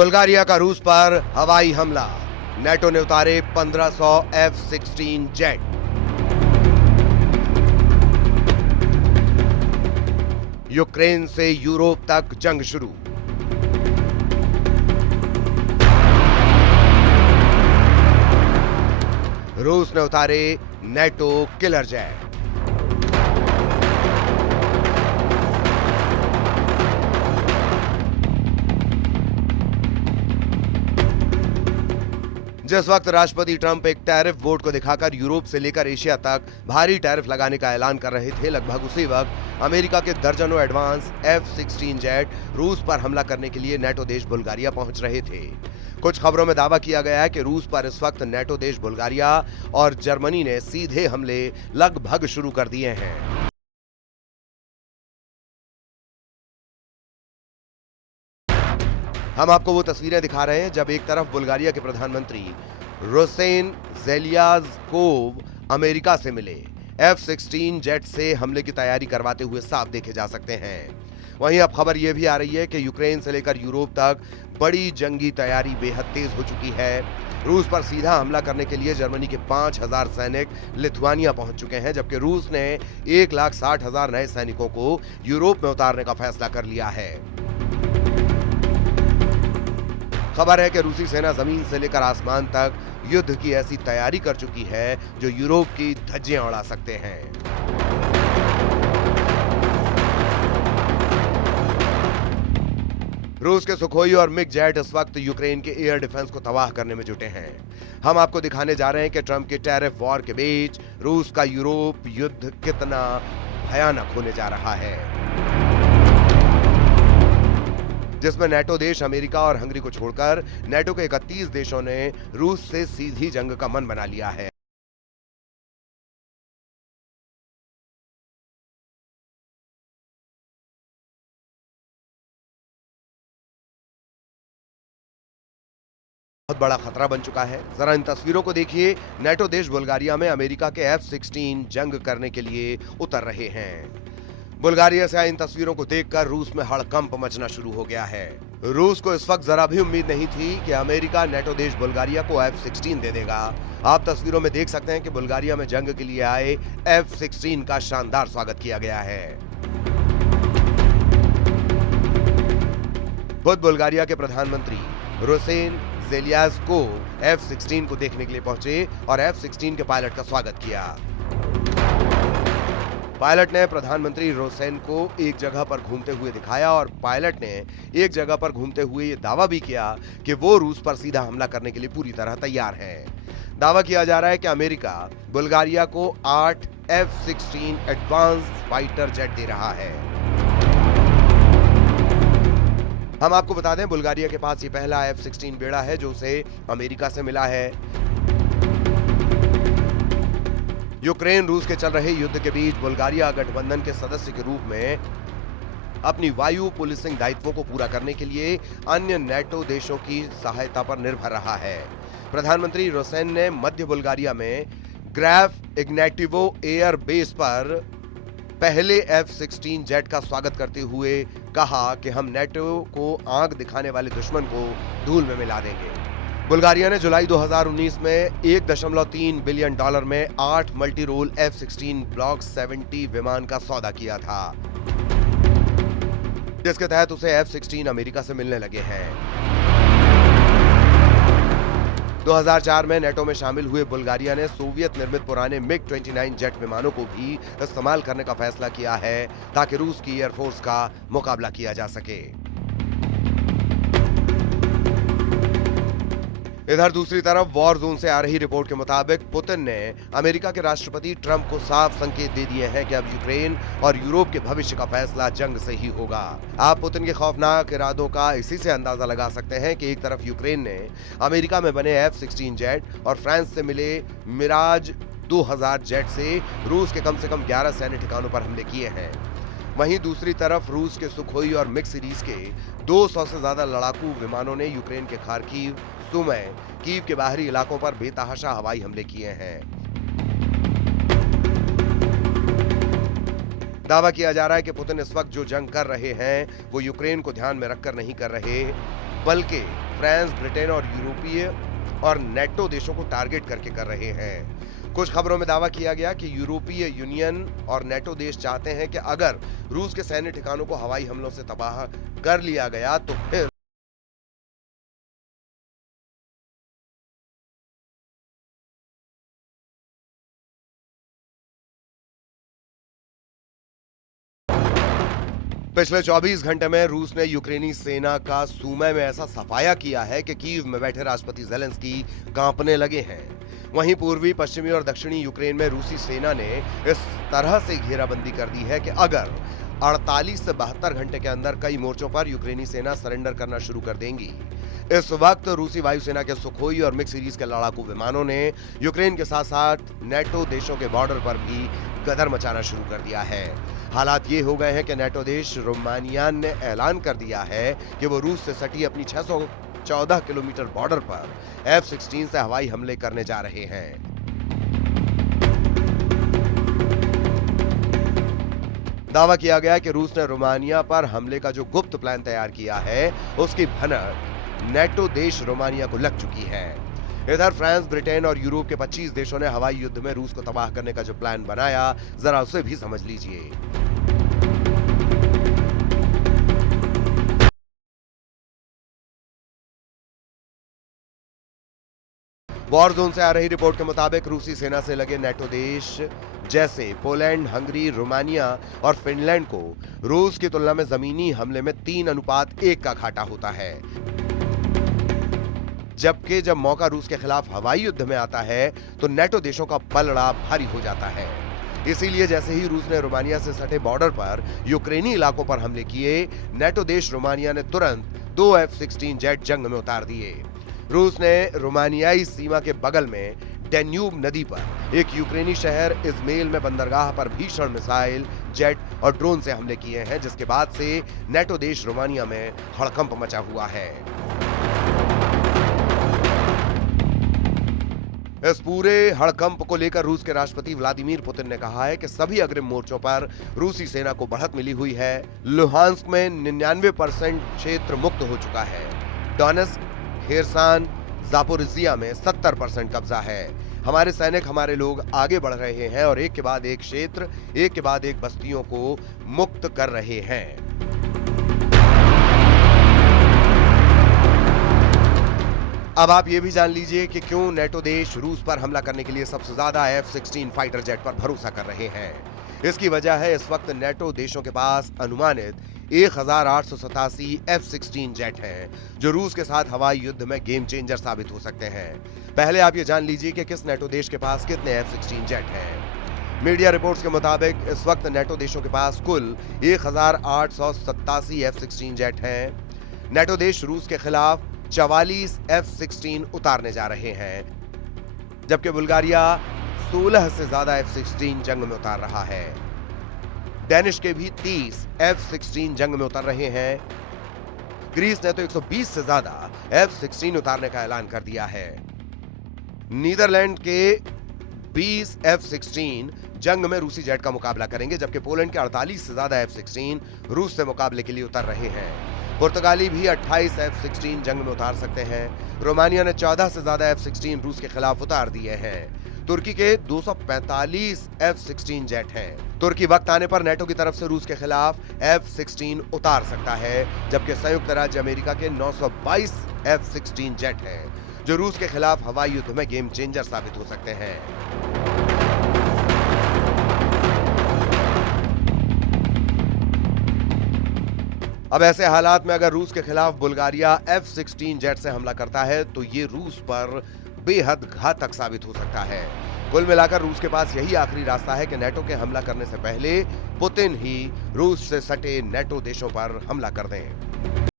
Bulgaria का रूस पर हवाई हमला, नेटो ने उतारे 1500 F-16 जेट। यूक्रेन से यूरोप तक जंग शुरू। रूस ने उतारे नेटो किलर जेट। जिस वक्त राष्ट्रपति ट्रंप एक टैरिफ वोट को दिखाकर यूरोप से लेकर एशिया तक भारी टैरिफ लगाने का ऐलान कर रहे थे, लगभग उसी वक्त अमेरिका के दर्जनों एडवांस F-16 जेट रूस पर हमला करने के लिए नेटो देश बुल्गारिया पहुंच रहे थे। कुछ खबरों में दावा किया गया है कि रूस पर इस वक्त नेटो देश बुल्गारिया और जर्मनी ने सीधे हमले लगभग शुरू कर दिए हैं। हम आपको वो तस्वीरें दिखा रहे हैं जब एक तरफ बुल्गारिया के प्रधानमंत्री रोसेन ज़ेलेज़्कोव अमेरिका से मिले, F-16 जेट से हमले की तैयारी करवाते हुए साफ देखे जा सकते हैं। वहीं अब खबर यह भी आ रही है कि यूक्रेन से लेकर यूरोप तक बड़ी जंगी तैयारी बेहद तेज हो चुकी है। रूस पर सीधा हमला करने के लिए जर्मनी के 5000 सैनिक लिथुआनिया पहुंच चुके हैं, जबकि रूस ने 1,60,000 नए सैनिकों को यूरोप में उतारने का फैसला कर लिया है। खबर है कि रूसी सेना जमीन से लेकर आसमान तक युद्ध की ऐसी तैयारी कर चुकी है जो यूरोप की धज्जियां उड़ा सकते हैं। रूस के सुखोई और मिग जेट इस वक्त यूक्रेन के एयर डिफेंस को तबाह करने में जुटे हैं। हम आपको दिखाने जा रहे हैं कि ट्रंप के टैरिफ वॉर के बीच रूस का यूरोप युद्ध कितना भयानक होने जा रहा है, जिसमें नेटो देश अमेरिका और हंगरी को छोड़कर नेटो के 31 देशों ने रूस से सीधी जंग का मन बना लिया है। बहुत बड़ा खतरा बन चुका है। जरा इन तस्वीरों को देखिए। नेटो देश बुल्गारिया में अमेरिका के F-16 जंग करने के लिए उतर रहे हैं। बुल्गारिया से आई इन तस्वीरों को देखकर रूस में हड़कंप मचना शुरू हो गया है। रूस को इस वक्त जरा भी उम्मीद नहीं थी कि अमेरिका नेटो देश बुल्गारिया को F-16 दे देगा। आप तस्वीरों में देख सकते हैं कि बुल्गारिया में जंग के लिए आए F-16 का शानदार स्वागत किया गया है। खुद बुल्गारिया के प्रधानमंत्री रोसेन ज़ेलेज़्कोव F-16 को देखने के लिए पहुंचे और F-16 के पायलट का स्वागत किया। पायलट ने प्रधानमंत्री रोसेन को एक जगह पर घूमते हुए दिखाया और पायलट ने एक जगह पर घूमते हुए ये दावा भी किया कि वो रूस पर सीधा हमला करने के लिए पूरी तरह तैयार है। दावा किया जा रहा है कि अमेरिका बुल्गारिया को 8 F-16 एडवांस फाइटर जेट दे रहा है। हम आपको बता दें, बुल्गारिया के पास ये पहला F-16 बेड़ा है जो उसे अमेरिका से मिला है। यूक्रेन रूस के चल रहे युद्ध के बीच बुल्गारिया गठबंधन के सदस्य के रूप में अपनी वायु पुलिसिंग दायित्वों को पूरा करने के लिए अन्य नेटो देशों की सहायता पर निर्भर रहा है। प्रधानमंत्री रोसेन ने मध्य बुल्गारिया में ग्राफ इग्नेटिवो एयर बेस पर पहले F-16 जेट का स्वागत करते हुए कहा कि हम नेटो को आंख दिखाने वाले दुश्मन को धूल में मिला देंगे। बुल्गारिया ने जुलाई 2019 में $1.3 बिलियन में 8 मल्टी रोल F-16 ब्लॉक 70 विमान का सौदा किया था, जिसके तहत उसे F-16 अमेरिका से मिलने लगे हैं। 2004 में नेटो में शामिल हुए बुल्गारिया ने सोवियत निर्मित पुराने MiG-29 जेट विमानों को भी इस्तेमाल करने का फैसला किया है ताकि रूस की एयरफोर्स का मुकाबला किया जा सके। इधर दूसरी तरफ वॉर जोन से आ रही रिपोर्ट के मुताबिक पुतिन ने अमेरिका के राष्ट्रपति ट्रंप को साफ संकेत दे दिए हैं कि अब यूक्रेन और यूरोप के भविष्य का फैसला जंग से ही होगा। आप पुतिन के खौफनाक इरादों का इसी से अंदाजा लगा सकते हैं कि एक तरफ यूक्रेन ने अमेरिका में बने F-16 जेट और फ्रांस से मिले मिराज 2000 जेट से रूस के कम से कम 11 सैन्य ठिकानों पर हमले किए हैं। वहीं दूसरी तरफ रूस के सुखोई और मिग सीरीज के 200 से ज्यादा लड़ाकू विमानों ने यूक्रेन के खार्किव, सुमी, कीव के बाहरी इलाकों पर बेतहाशा हवाई हमले किए हैं। दावा किया जा रहा है कि पुतिन इस वक्त जो जंग कर रहे हैं वो यूक्रेन को ध्यान में रखकर नहीं कर रहे, बल्कि फ्रांस, ब्रिटेन और यूरोपीय और नेटो देशों को टारगेट करके कर रहे हैं। कुछ खबरों में दावा किया गया कि यूरोपीय यूनियन और नेटो देश चाहते हैं कि अगर रूस के सैन्य ठिकानों को हवाई हमलों से तबाह कर लिया गया तो फिर पिछले 24 घंटे में रूस ने यूक्रेनी सेना का सूमे में ऐसा सफाया किया है कि कीव में बैठे राष्ट्रपति ज़ेलेंस्की कांपने लगे हैं। वहीं पूर्वी, पश्चिमी और दक्षिणी यूक्रेन में रूसी सेना ने इस तरह से घेराबंदी कर दी है कि अगर 48 से 72 घंटे के अंदर कई मोर्चों पर यूक्रेनी सेना सरेंडर करना शुरू कर देंगी। इस वक्त रूसी वायुसेना के सुखोई और मिक्स सीरीज के लड़ाकू विमानों ने यूक्रेन के साथ साथ नेटो देशों के बॉर्डर पर भी गदर मचाना शुरू कर दिया है। हालात ये हो गए हैं कि नेटो देश रोमानिया ने ऐलान कर दिया है कि वो रूस से सटी अपनी 614 किलोमीटर बॉर्डर पर F-16 से हवाई हमले करने जा रहे हैं। दावा किया गया कि रूस ने रोमानिया पर हमले का जो गुप्त प्लान तैयार किया है, उसकी भनक नेटो देश रोमानिया को लग चुकी है। इधर फ्रांस, ब्रिटेन और यूरोप के 25 देशों ने हवाई युद्ध में रूस को तबाह करने का जो प्लान बनाया, जरा उसे भी समझ लीजिए। वॉर जोन से आ रही रिपोर्ट के मुताबिक रूसी सेना से लगे नेटो देश जैसे पोलैंड, हंगरी, रोमानिया और फिनलैंड को रूस की तुलना में जमीनी हमले में 3:1 का घाटा होता है, जबकि जब मौका रूस के खिलाफ हवाई युद्ध में आता है तो नेटो देशों का पलड़ा भारी हो जाता है। इसीलिए जैसे ही रूस ने रोमानिया से सटे बॉर्डर पर यूक्रेनी इलाकों पर हमले किए, नेटो देश रोमानिया ने तुरंत 2 F-16 जेट जंग में उतार दिए। रूस ने रोमानियाई सीमा के बगल में डेन्यूब नदी पर एक यूक्रेनी शहर इज़मेल में बंदरगाह पर भीषण मिसाइल, जेट और ड्रोन से हमले किए हैं, जिसके बाद से नेटो देश रोमानिया में हड़कंप मचा हुआ है। इस पूरे हड़कंप को लेकर रूस के राष्ट्रपति व्लादिमीर पुतिन ने कहा है कि सभी अग्रिम मोर्चों पर रूसी सेना को बढ़त मिली हुई है। लुहांस्क में 99% क्षेत्र मुक्त हो चुका है। डोनेत्स्क, खेरसान, जापोरिजिया में 70% कब्जा है। हमारे सैनिक, हमारे लोग आगे बढ़ रहे हैं और एक के बाद एक क्षेत्र, एक के बाद एक बस्तियों को मुक्त कर रहे हैं। अब आप ये भी जान लीजिए कि क्यों नेटो देश रूस पर हमला करने के लिए सबसे ज्यादा F-16 फाइटर जेट पर भरोसा कर रहे हैं। इसकी वजह है इस वक्त नेटो देशों के पास अनुमानित 1887 F-16 जेट हैं, जो रूस के साथ हवाई युद्ध में गेम चेंजर साबित हो सकते हैं। पहले आप ये जान लीजिए कि किस नेटो देश के पास कितने F-16 जेट हैं। मीडिया रिपोर्ट्स के मुताबिक इस वक्त नेटो देशों के पास कुल 1887 F-16 जेट हैं। नेटो देश रूस के खिलाफ 44 F-16 उतारने जा रहे हैं, जबकि बुल्गारिया 16 से ज्यादा F-16 जंग में उतार रहा है। डेनिश के भी 30 F-16 जंग में उतर रहे हैं। ग्रीस ने तो 120 से ज्यादा F-16 उतारने का ऐलान कर दिया है। नीदरलैंड के 20 F-16 जंग में रूसी जेट का मुकाबला करेंगे, जबकि पोलैंड के 48 से ज्यादा F-16 रूस से मुकाबले के लिए उतर रहे हैं। पुर्तगाली भी 28 F-16 जंग में उतार सकते हैं। रोमानिया ने 14 से ज्यादा F-16 रूस के खिलाफ उतार दिए हैं। तुर्की के 245 F-16 जेट हैं। तुर्की वक्त आने पर नेटो की तरफ से रूस के खिलाफ F-16 उतार सकता है, जबकि संयुक्त राज्य अमेरिका के 922 F-16 जेट हैं, जो रूस के खिलाफ हवाई युद्ध में गेम चेंजर साबित हो सकते हैं। अब ऐसे हालात में अगर रूस के खिलाफ बुल्गारिया F-16 जेट से हमला करता है तो ये रूस पर बेहद घातक साबित हो सकता है। कुल मिलाकर रूस के पास यही आखिरी रास्ता है कि नेटो के हमला करने से पहले पुतिन ही रूस से सटे नेटो देशों पर हमला कर दें।